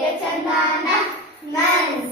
dear Chandana, man